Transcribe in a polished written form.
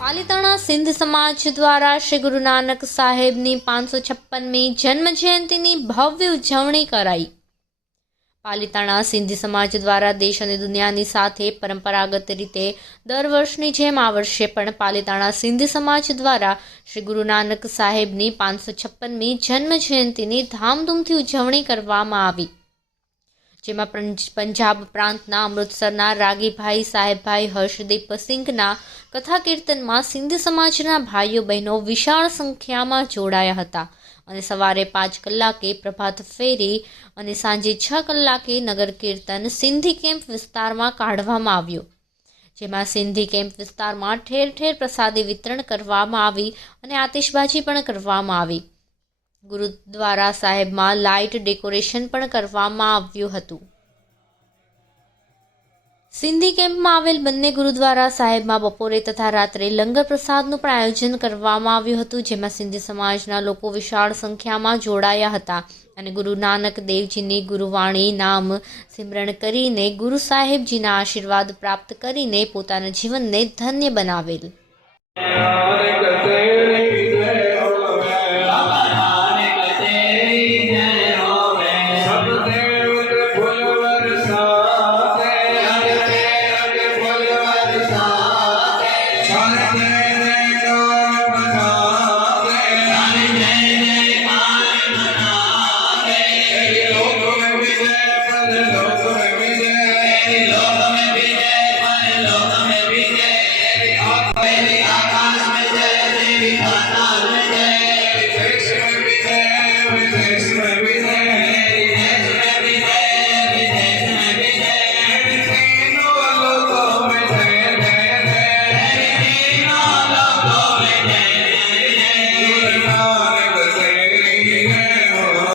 પાલિતાણા સિંધ સમાજ દ્વારા શ્રી ગુરુ નાનક સાહેબની 556મી જન્મ જયંતિની ભવ્ય ઉજવણી કરાઈ। પાલિતાણા સિંધ સમાજ દ્વારા દેશ અને દુનિયાની સાથે પરંપરાગત રીતે દર વર્ષની જેમ આ વર્ષે પણ પાલિતાણા સિંધ સમાજ દ્વારા શ્રી ગુરુ નાનક સાહેબની 556મી જન્મ જયંતિની ધામધૂમથી ઉજવણી કરવામાં આવી, જેમાં પંજાબ પ્રાંતના અમૃતસરના રાગીભાઈ સાહેબભાઈ હર્ષદીપ સિંઘના કથા કીર્તનમાં સિંધ સમાજના ભાઈઓ બહેનો વિશાળ સંખ્યામાં જોડાયા હતા અને સવારે 5 કલાકે પ્રભાત ફેરી અને સાંજે 6 કલાકે નગર કીર્તન સિંધી કેમ્પ વિસ્તારમાં કાઢવામાં આવ્યો, જેમાં સિંધી કેમ્પ વિસ્તારમાં ઠેર ઠેર પ્રસાદી વિતરણ કરવામાં આવી અને આતિશબાજી પણ કરવામાં આવી। ગુરુદ્વારા સાહેબમાં લાઇટ ડેકોરેશન પણ કરવામાં આવ્યું હતું। સિંધી કેમ્પમાં આવેલ બંને ગુરુદ્વારા સાહેબમાં બપોરે તથા રાત્રે લંગર પ્રસાદનું પણ આયોજન કરવામાં આવ્યું હતું, જેમાં સિંધી સમાજના લોકો વિશાળ સંખ્યામાં જોડાયા હતા અને ગુરુ નાનક દેવજીની ગુરુવાણી નામ સિમરણ કરીને ગુરુ સાહેબજીના આશીર્વાદ પ્રાપ્ત કરીને પોતાના જીવનને ધન્ય બનાવેલ।